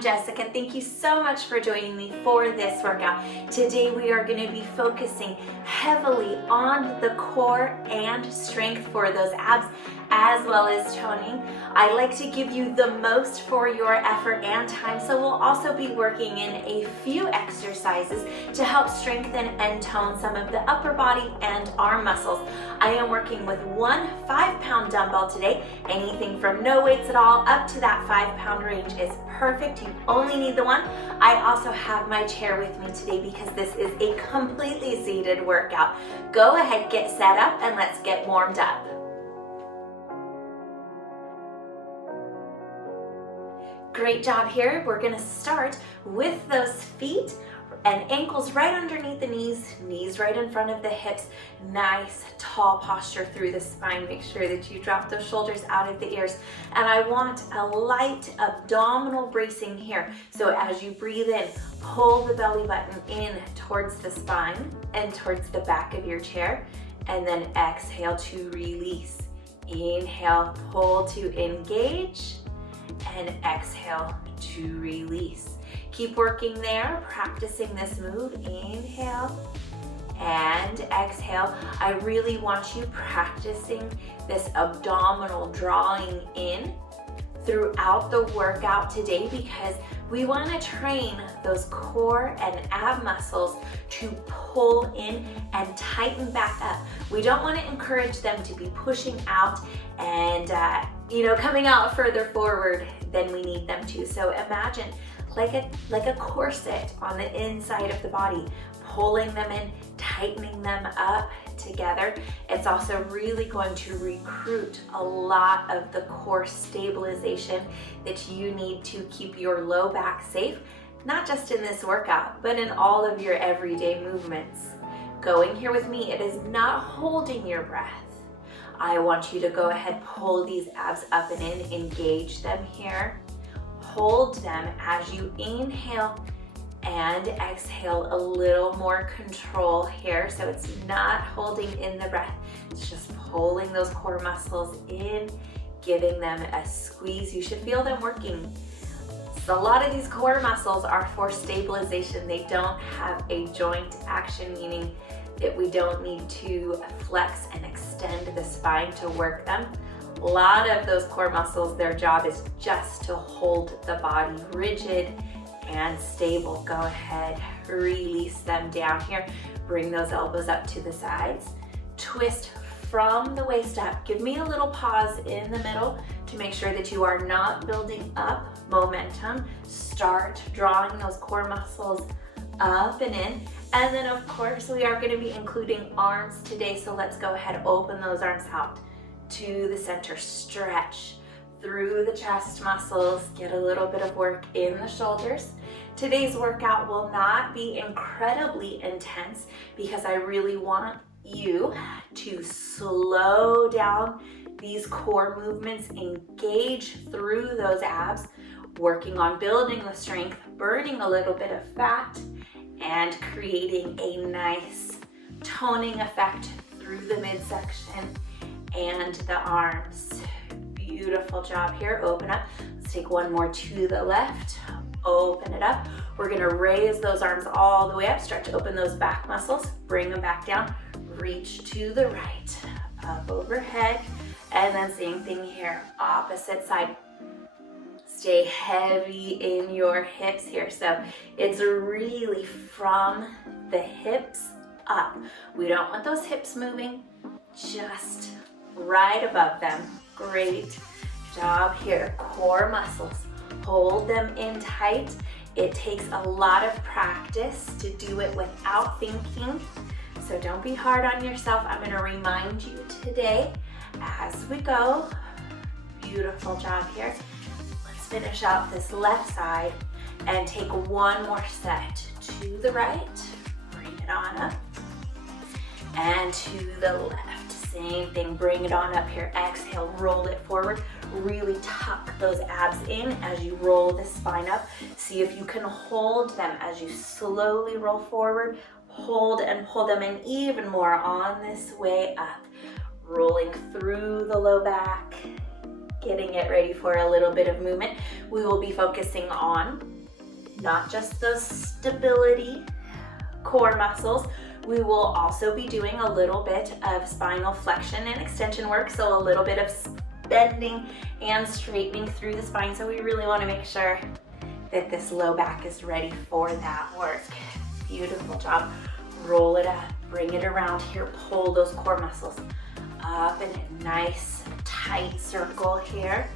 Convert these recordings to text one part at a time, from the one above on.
I'm Jessica. Thank you so much for joining me for this workout. Today we are going to be focusing heavily on the core and strength for those abs as well as toning. I like to give you the most for your effort and time, so we'll also be working in a few exercises to help strengthen and tone some of the upper body and arm muscles. I am working with one 5-pound dumbbell today. Anything from no weights at all up to that 5-pound range is perfect. You only need the one. I also have my chair with me today because this is a completely seated workout. Go ahead, get set up, and let's get warmed up. Great job here. We're going to start with those feet and ankles right underneath the knees right in front of the hips. Nice tall posture through the spine. Make sure that you drop those shoulders out of the ears. And I want a light abdominal bracing here. So as you breathe in, pull the belly button in towards the spine and towards the back of your chair. And then exhale to release. Inhale, pull to engage. And exhale to release. Keep working there, practicing this move. Inhale and exhale. I really want you practicing this abdominal drawing in throughout the workout today because we want to train those core and ab muscles to pull in and tighten back up. We don't want to encourage them to be pushing out and coming out further forward than we need them to. So imagine like a corset on the inside of the body, pulling them in, tightening them up together. It's also really going to recruit a lot of the core stabilization that you need to keep your low back safe, not just in this workout, but in all of your everyday movements. Going here with me, it is not holding your breath. I want you to go ahead, pull these abs up and in, engage them here. Hold them as you inhale and exhale. A little more control here. So it's not holding in the breath. It's just pulling those core muscles in, giving them a squeeze. You should feel them working. So a lot of these core muscles are for stabilization. They don't have a joint action, meaning that we don't need to flex and extend the spine to work them. A lot of those core muscles, their job is just to hold the body rigid and stable. Go ahead, release them down here. Bring those elbows up to the sides. Twist from the waist up. Give me a little pause in the middle to make sure that you are not building up momentum. Start drawing those core muscles up and in. And then of course we are going to be including arms today. So let's go ahead, open those arms out to the center, stretch through the chest muscles, get a little bit of work in the shoulders. Today's workout will not be incredibly intense because I really want you to slow down these core movements, engage through those abs, working on building the strength, burning a little bit of fat, and creating a nice toning effect through the midsection and the arms. Beautiful job here. Open up. Let's take one more to the left. Open it up. We're going to raise those arms all the way up. Stretch, open those back muscles. Bring them back down. Reach to the right. Up overhead. And then same thing here. Opposite side. Stay heavy in your hips here. So it's really from the hips up. We don't want those hips moving, just right above them. Great job here. Core muscles, hold them in tight. It takes a lot of practice to do it without thinking. So don't be hard on yourself. I'm going to remind you today as we go. Beautiful job here. Let's finish out this left side and take one more set to the right. Bring it on up. And to the left. Same thing, bring it on up here. Exhale, roll it forward. Really tuck those abs in as you roll the spine up. See if you can hold them as you slowly roll forward. Hold and pull them in even more on this way up. Rolling through the low back, getting it ready for a little bit of movement. We will be focusing on not just those stability core muscles. We will also be doing a little bit of spinal flexion and extension work, so a little bit of bending and straightening through the spine. So we really want to make sure that this low back is ready for that work. Beautiful job. Roll it up, bring it around here, pull those core muscles up in a nice tight circle here.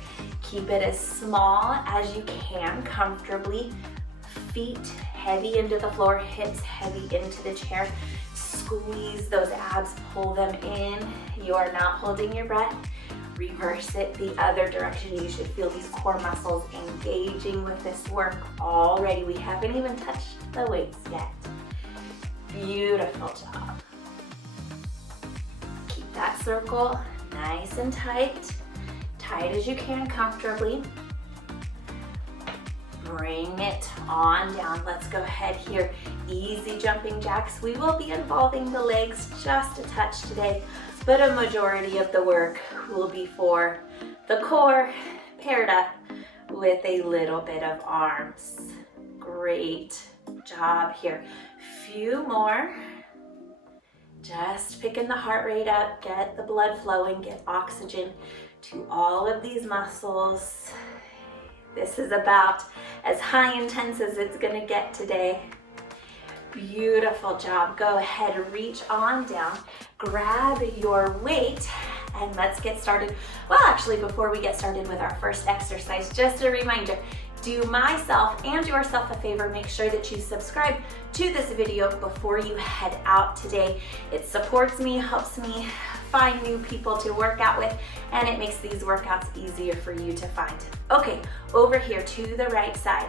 Keep it as small as you can comfortably. Feet heavy into the floor, hips heavy into the chair. Squeeze those abs, pull them in. You are not holding your breath. Reverse it the other direction. You should feel these core muscles engaging with this work already. We haven't even touched the weights yet. Beautiful job. Keep that circle nice and tight, tight as you can comfortably. Bring it on down. Let's go ahead here. Easy jumping jacks. We will be involving the legs just a touch today, but a majority of the work will be for the core paired up with a little bit of arms. Great job here. Few more. Just picking the heart rate up, get the blood flowing, get oxygen to all of these muscles. This is about as high intense as it's gonna get today. Beautiful job. Go ahead, reach on down, grab your weight, and let's get started. Well, actually, before we get started with our first exercise, just a reminder, do myself and yourself a favor, make sure that you subscribe to this video before you head out today. It supports me, helps me find new people to work out with, and it makes these workouts easier for you to find. Okay, over here to the right side.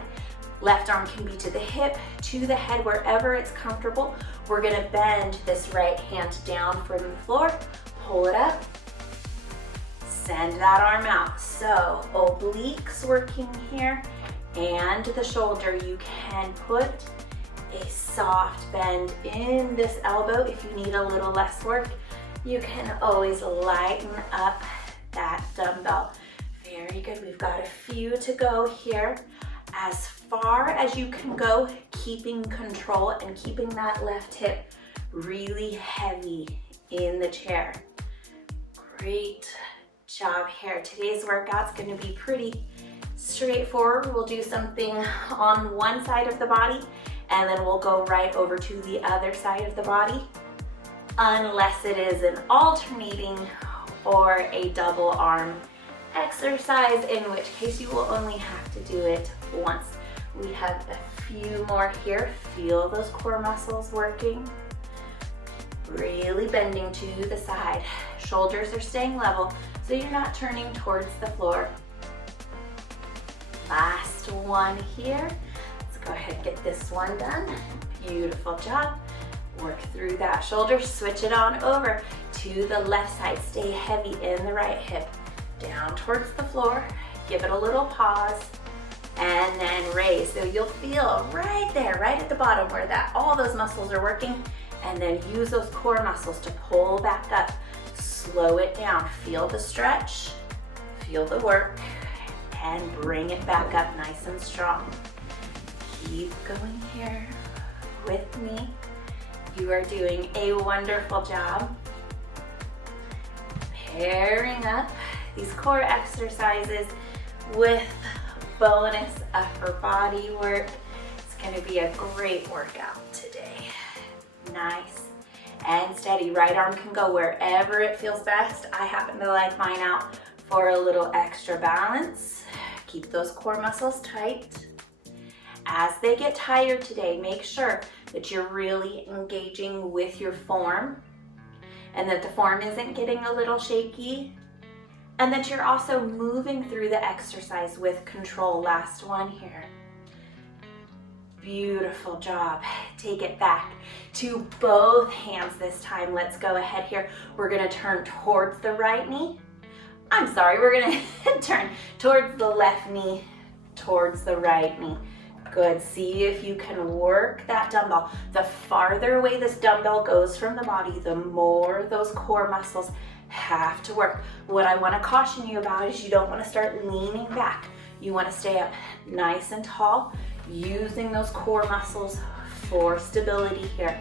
Left arm can be to the hip, to the head, wherever it's comfortable. We're gonna bend this right hand down from the floor, pull it up, send that arm out. So obliques working here, and the shoulder. You can put a soft bend in this elbow if you need a little less work. You can always lighten up that dumbbell. Very good. We've got a few to go here. As far as you can go, keeping control and keeping that left hip really heavy in the chair. Great job here. Today's workout's going to be pretty straightforward. We'll do something on one side of the body, and then we'll go right over to the other side of the body, unless it is an alternating or a double arm exercise, in which case you will only have to do it once. We have a few more here. Feel those core muscles working. Really bending to the side. Shoulders are staying level, so you're not turning towards the floor. Last one here. Let's go ahead and get this one done. Beautiful job. Work through that shoulder, switch it on over to the left side. Stay heavy in the right hip. Down towards the floor. Give it a little pause, and then raise. So you'll feel right there, right at the bottom where all those muscles are working, and then use those core muscles to pull back up. Slow it down. Feel the stretch, feel the work, and bring it back up nice and strong. Keep going here with me. You are doing a wonderful job. Pairing up these core exercises with bonus upper body work. It's gonna be a great workout today. Nice and steady. Right arm can go wherever it feels best. I happen to like mine out for a little extra balance. Keep those core muscles tight. As they get tired today, make sure that you're really engaging with your form, and that the form isn't getting a little shaky, and that you're also moving through the exercise with control. Last one here. Beautiful job. Take it back to both hands this time. Let's go ahead here. We're gonna turn towards the right knee. We're gonna turn towards the left knee, towards the right knee. Good. See if you can work that dumbbell. The farther away this dumbbell goes from the body, the more those core muscles have to work. What I want to caution you about is you don't want to start leaning back. You want to stay up nice and tall. using those core muscles for stability here.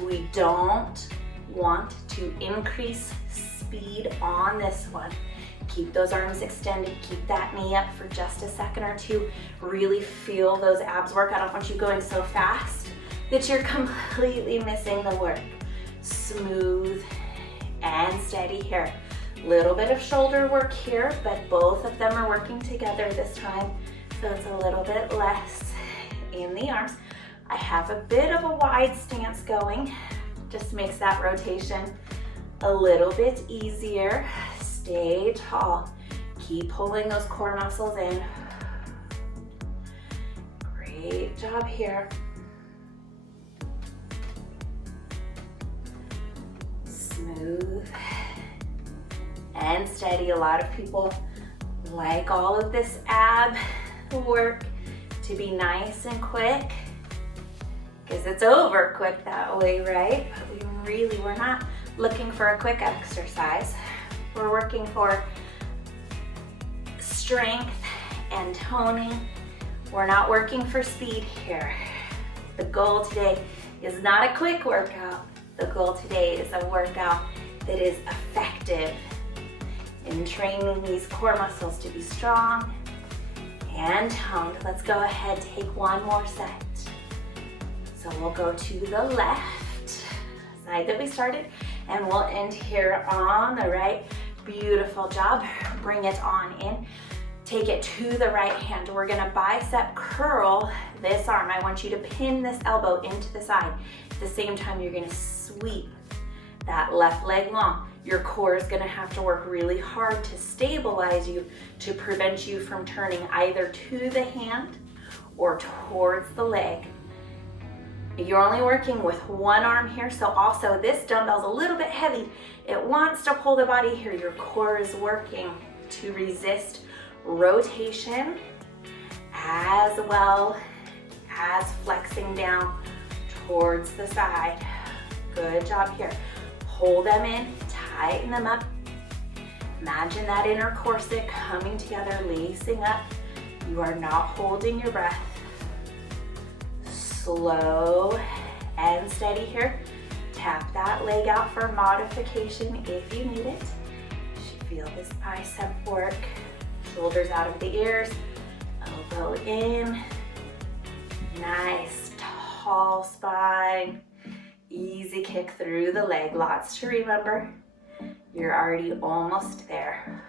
We don't want to increase speed on this one. Keep those arms extended, keep that knee up for just a second or two. Really feel those abs work. I don't want you going so fast that you're completely missing the work. Smooth and steady here. Little bit of shoulder work here, but both of them are working together this time. So it's a little bit less in the arms. I have a bit of a wide stance going. Just makes that rotation a little bit easier. Stay tall. Keep pulling those core muscles in. Great job here. Smooth and steady. A lot of people like all of this ab work to be nice and quick, because it's over quick that way, right? But we're not looking for a quick exercise. We're working for strength and toning. We're not working for speed here. The goal today is not a quick workout. The goal today is a workout that is effective in training these core muscles to be strong and toned. Let's go ahead, take one more set. So we'll go to the left side that we started, and we'll end here on the right. Beautiful job. Bring it on in. Take it to the right hand. We're gonna bicep curl this arm. I want you to pin this elbow into the side. At the same time, you're gonna sweep that left leg long. Your core is gonna have to work really hard to stabilize you, to prevent you from turning either to the hand or towards the leg. You're only working with one arm here, so also this dumbbell's a little bit heavy. It wants to pull the body here. Your core is working to resist rotation as well as flexing down towards the side. Good job here. Pull them in, tighten them up. Imagine that inner corset coming together, lacing up. You are not holding your breath. Slow and steady here. Tap that leg out for modification if you need it. You should feel this bicep work. Shoulders out of the ears, elbow in. Nice tall spine. Easy kick through the leg. Lots to remember. You're already almost there.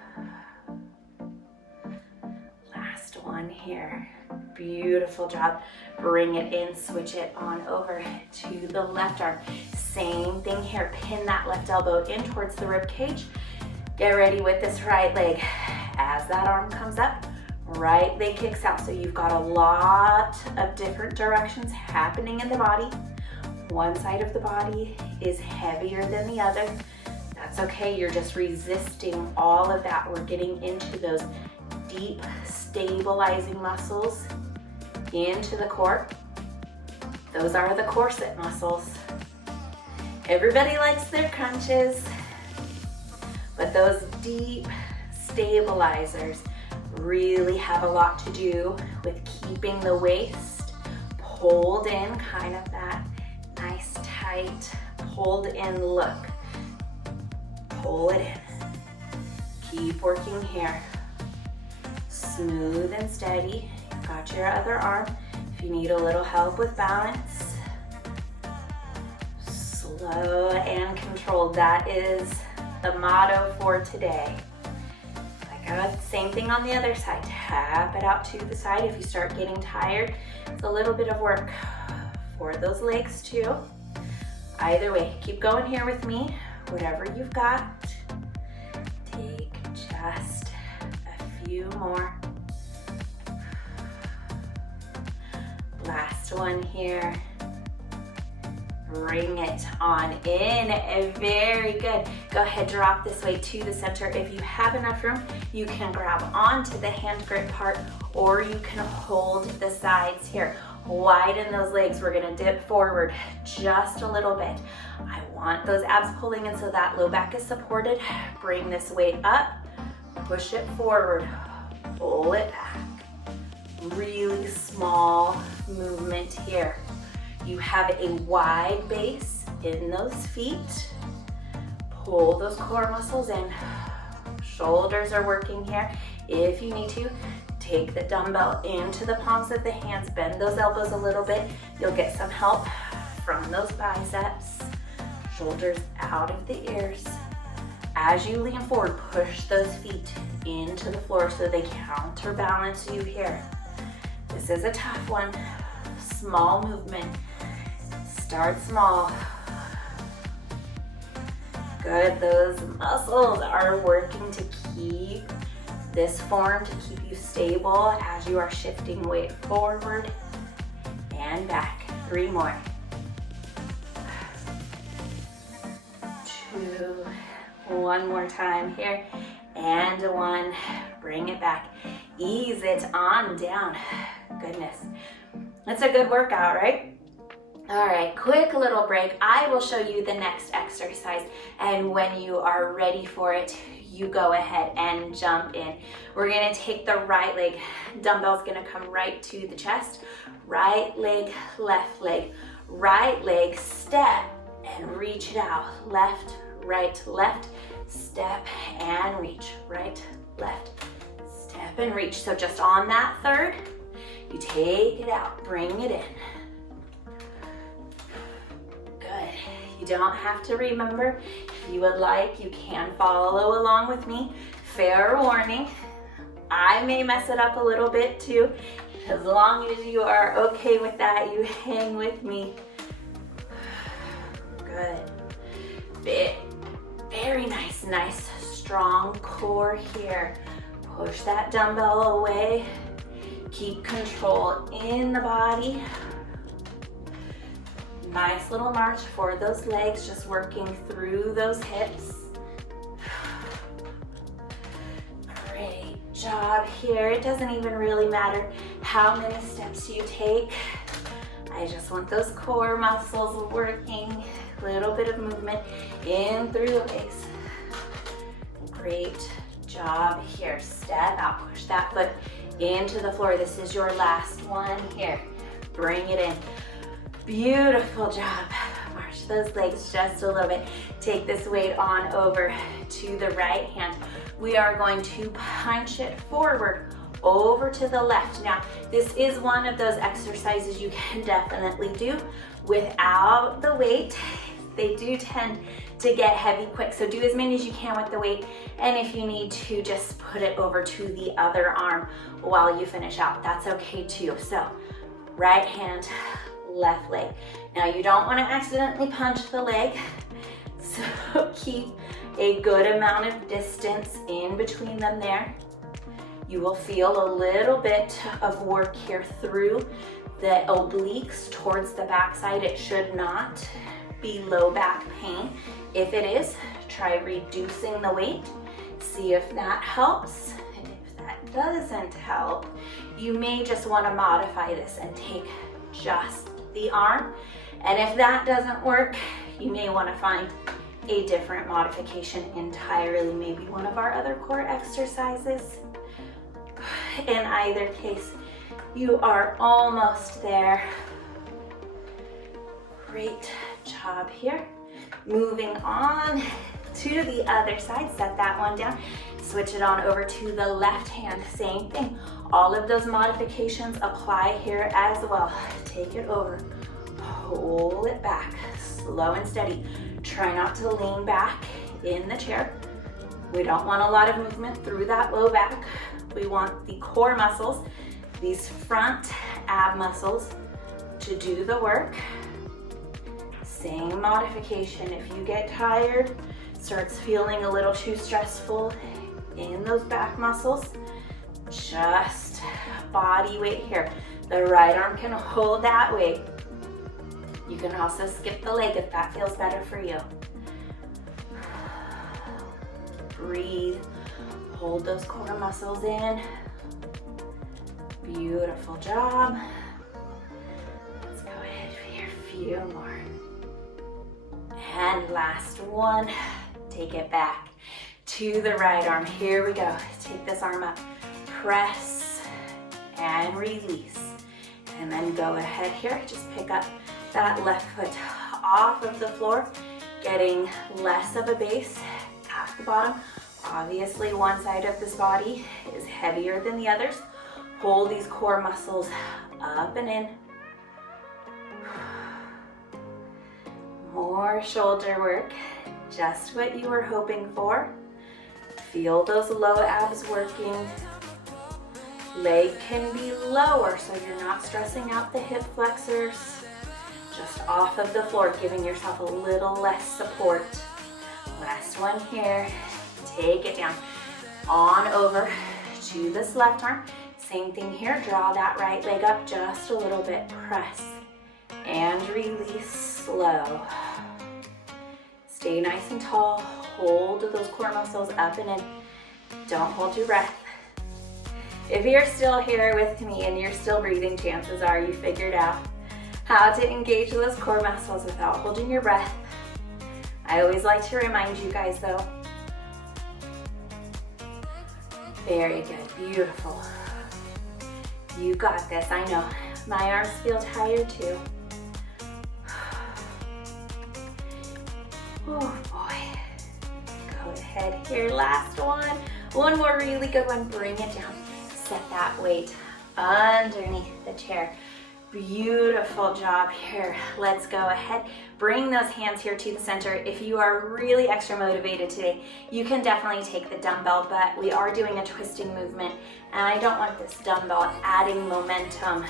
Last one here. Beautiful job. Bring it in, switch it on over to the left arm. Same thing here. Pin that left elbow in towards the rib cage. Get ready with this right leg. As that arm comes up, right leg kicks out. So you've got a lot of different directions happening in the body. One side of the body is heavier than the other. That's okay. You're just resisting all of that. We're getting into those deep stabilizing muscles into the core. Those are the corset muscles. Everybody likes their crunches, but those deep stabilizers really have a lot to do with keeping the waist pulled in, kind of that nice tight pulled in look. Pull it in. Keep working here. Smooth and steady. Got your other arm. If you need a little help with balance, slow and controlled. That is the motto for today. Same thing on the other side. Tap it out to the side. If you start getting tired, it's a little bit of work for those legs too. Either way, keep going here with me. Whatever you've got. Take just a few more. Last one here. Bring it on in. Very good. Go ahead, drop this weight to the center. If you have enough room, you can grab onto the hand grip part, or you can hold the sides here. Widen those legs. We're gonna dip forward just a little bit. I want those abs pulling in so that low back is supported. Bring this weight up, push it forward, pull it back. really small movement here. You have a wide base in those feet. Pull those core muscles in. Shoulders are working here. If you need to, take the dumbbell into the palms of the hands, bend those elbows a little bit. You'll get some help from those biceps. Shoulders out of the ears. As you lean forward, push those feet into the floor so they counterbalance you here. This is a tough one. Small movement. Start small. Good, those muscles are working to keep this form, to keep you stable as you are shifting weight forward and back. 3 more. 2, 1 more time here, and 1. Bring it back. Ease it on down. Goodness. That's a good workout, right? All right, quick little break. I will show you the next exercise, and when you are ready for it, you go ahead and jump in. We're gonna take the right leg. Dumbbell's gonna come right to the chest. Right leg, left leg. Right leg, step and reach it out. Left, right, left. Step and reach. Right, left, step and reach. So just on that third, you take it out, bring it in. Good. You don't have to remember. If you would like, you can follow along with me. Fair warning, I may mess it up a little bit too. As long as you are okay with that, you hang with me. Good. Very nice, nice, strong core here. Push that dumbbell away. Keep control in the body. Nice little march for those legs, just working through those hips. Great job here. It doesn't even really matter how many steps you take. I just want those core muscles working. A little bit of movement in through the legs. Great job here. Step out, push that foot into the floor. This is your last one here. Bring it in. Beautiful job. March those legs just a little bit. Take this weight on over to the right hand. We are going to punch it forward over to the left. Now, this is one of those exercises you can definitely do without the weight. They do tend to get heavy quick, so do as many as you can with the weight, and if you need to, just put it over to the other arm while you finish out. That's okay too. So, right hand, left leg. Now, you don't want to accidentally punch the leg, so keep a good amount of distance in between them there. You will feel a little bit of work here through the obliques towards the backside. It should not be low back pain. If it is, try reducing the weight. See if that helps. And if that doesn't help, you may just want to modify this and take just the arm. And if that doesn't work, you may want to find a different modification entirely, maybe one of our other core exercises. In either case, you are almost there. Great job here. Moving on to the other side, set that one down. Switch it on over to the left hand, same thing. All of those modifications apply here as well. Take it over, pull it back, slow and steady. Try not to lean back in the chair. We don't want a lot of movement through that low back. We want the core muscles, these front ab muscles, to do the work. Same modification. If you get tired, starts feeling a little too stressful in those back muscles, just body weight here. The right arm can hold that weight. You can also skip the leg if that feels better for you. Breathe. Hold those core muscles in. Beautiful job. Let's go ahead for your few more. And last one. Take it back to the right arm. Here we go. Take this arm up. Press and release. And then go ahead here, just pick up that left foot off of the floor, getting less of a base at the bottom. Obviously, one side of this body is heavier than the others. Pull these core muscles up and in. More shoulder work, just what you were hoping for. Feel those low abs working. Leg can be lower so you're not stressing out the hip flexors. Just off of the floor, giving yourself a little less support. Last one here. Take it down. On over to this left arm. Same thing here. Draw that right leg up just a little bit. Press and release slow. Stay nice and tall. Hold those core muscles up and in. Don't hold your breath. If you're still here with me and you're still breathing, chances are you figured out how to engage those core muscles without holding your breath. I always like to remind you guys though. Very good, beautiful. You got this, I know. My arms feel tired too. Oh boy. Go ahead here, last one. One more really good one, bring it down. Set that weight underneath the chair. Beautiful job here. Let's go ahead. Bring those hands here to the center. If you are really extra motivated today, you can definitely take the dumbbell, but we are doing a twisting movement, and I don't want this dumbbell adding momentum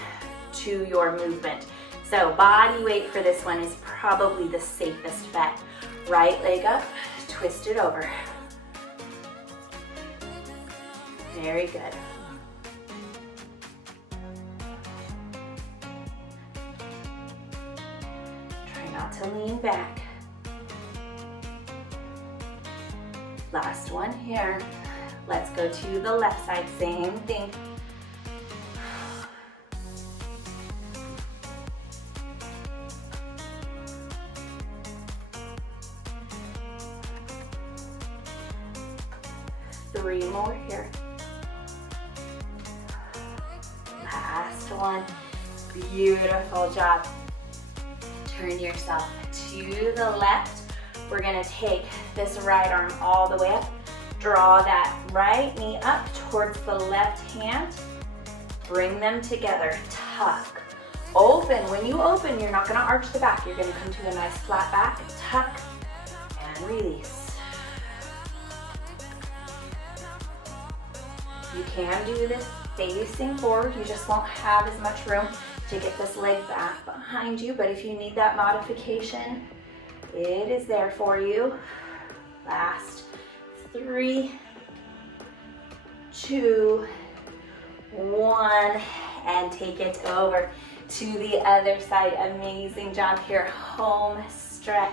to your movement. So body weight for this one is probably the safest bet. Right leg up, twist it over. Very good. Not to lean back. Last one here. Let's go to the left side, same thing. Three more here. Last one. Beautiful job. Turn yourself to the left. We're gonna take this right arm all the way up. Draw that right knee up towards the left hand. Bring them together, tuck. Open, when you open, you're not gonna arch the back. You're gonna come to a nice flat back, tuck, and release. You can do this facing forward. You just won't have as much room to get this leg back behind you, but if you need that modification, it is there for you. Last 3, 2, 1, and take it over to the other side. Amazing job here. Home stretch.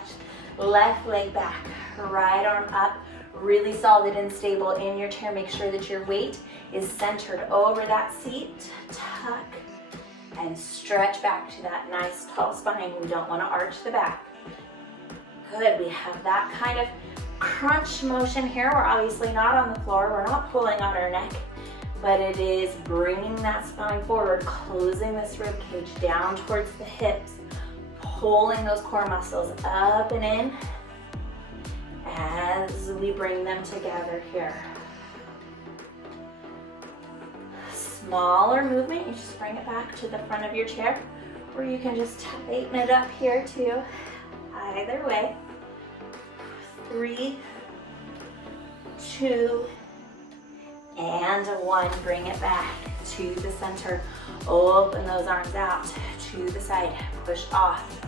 Left leg back, right arm up, really solid and stable in your chair. Make sure that your weight is centered over that seat. Tuck and stretch back to that nice tall spine. We don't want to arch the back. Good, we have that kind of crunch motion here. We're obviously not on the floor. We're not pulling on our neck, but it is bringing that spine forward, closing this rib cage down towards the hips, pulling those core muscles up and in as we bring them together here. Smaller movement, you just bring it back to the front of your chair, or you can just tighten it up here too. Either way. 3, 2, and 1. Bring it back to the center. Open those arms out to the side. Push off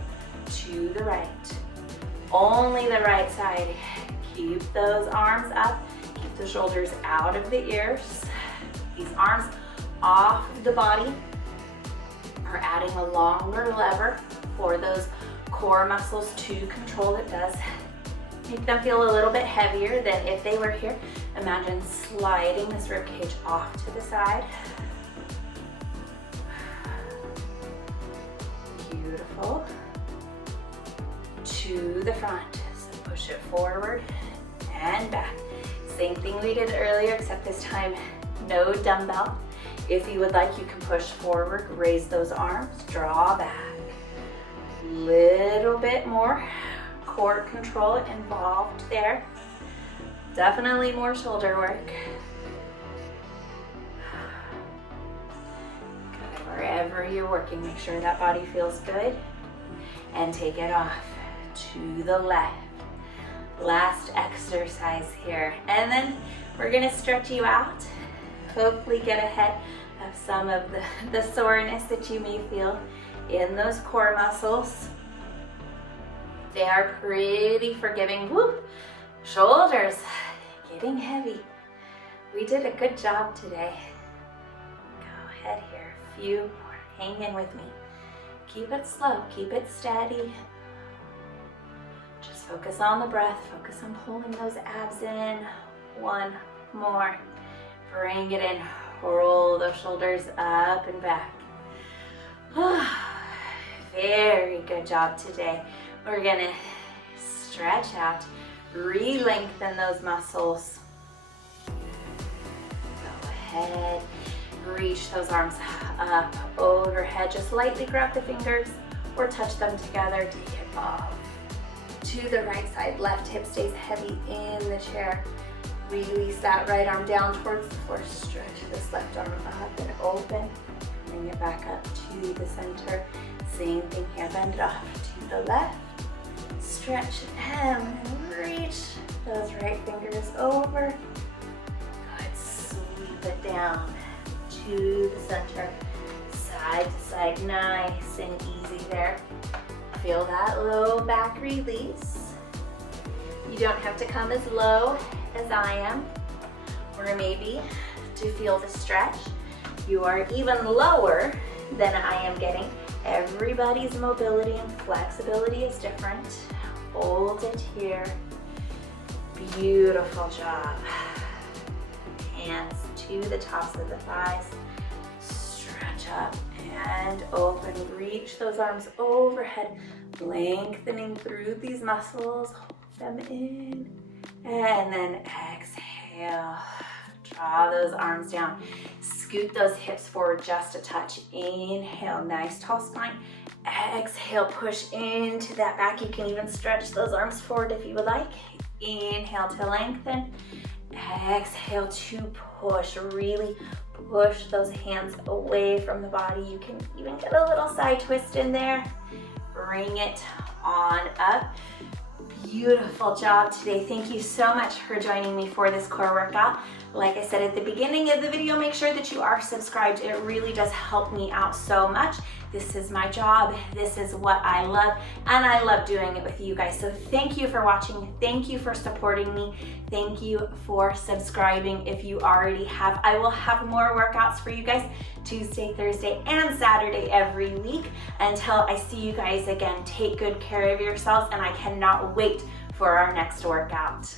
to the right. Only the right side. Keep those arms up. Keep the shoulders out of the ears. These arms off the body are adding a longer lever for those core muscles to control. It does make them feel a little bit heavier than if they were here. Imagine sliding this rib cage off to the side. Beautiful. To the front. So push it forward and back. Same thing we did earlier, except this time no dumbbell. If you would like, you can push forward, raise those arms, draw back. Little bit more core control involved there. Definitely more shoulder work. Good. Wherever you're working, make sure that body feels good. And take it off to the left. Last exercise here. And then we're gonna stretch you out. Hopefully get ahead of some of the soreness that you may feel in those core muscles. They are pretty forgiving. Woo! Shoulders getting heavy. We did a good job today. Go ahead here, a few more. Hang in with me. Keep it slow, keep it steady. Just focus on the breath, focus on pulling those abs in. One more. Bring it in, roll those shoulders up and back. Very good job today. We're gonna stretch out, re-lengthen those muscles. Go ahead, reach those arms up overhead. Just lightly grab the fingers or touch them together. Take it off to the right side. Left hip stays heavy in the chair. Release that right arm down towards the floor. Stretch this left arm up and open. Bring it back up to the center. Same thing here. Bend it off to the left. Stretch and reach those right fingers over. Good. Sweep it down to the center. Side to side. Nice and easy there. Feel that low back release. You don't have to come as low as I am, or maybe to feel the stretch. You are even lower than I am getting. Everybody's mobility and flexibility is different. Hold it here. Beautiful job. Hands to the tops of the thighs. Stretch up and open. Reach those arms overhead, lengthening through these muscles. Hold them in. And then exhale. Draw those arms down. Scoot those hips forward just a touch. Inhale, nice tall spine. Exhale, push into that back. You can even stretch those arms forward if you would like. Inhale to lengthen. Exhale to push. Really push those hands away from the body. You can even get a little side twist in there. Bring it on up. Beautiful job today. Thank you so much for joining me for this core workout. Like I said at the beginning of the video, make sure that you are subscribed. It really does help me out so much. This is my job. This is what I love, and I love doing it with you guys. So thank you for watching. Thank you for supporting me. Thank you for subscribing if you already have. I will have more workouts for you guys Tuesday, Thursday, and Saturday every week. Until I see you guys again, take good care of yourselves, and I cannot wait for our next workout.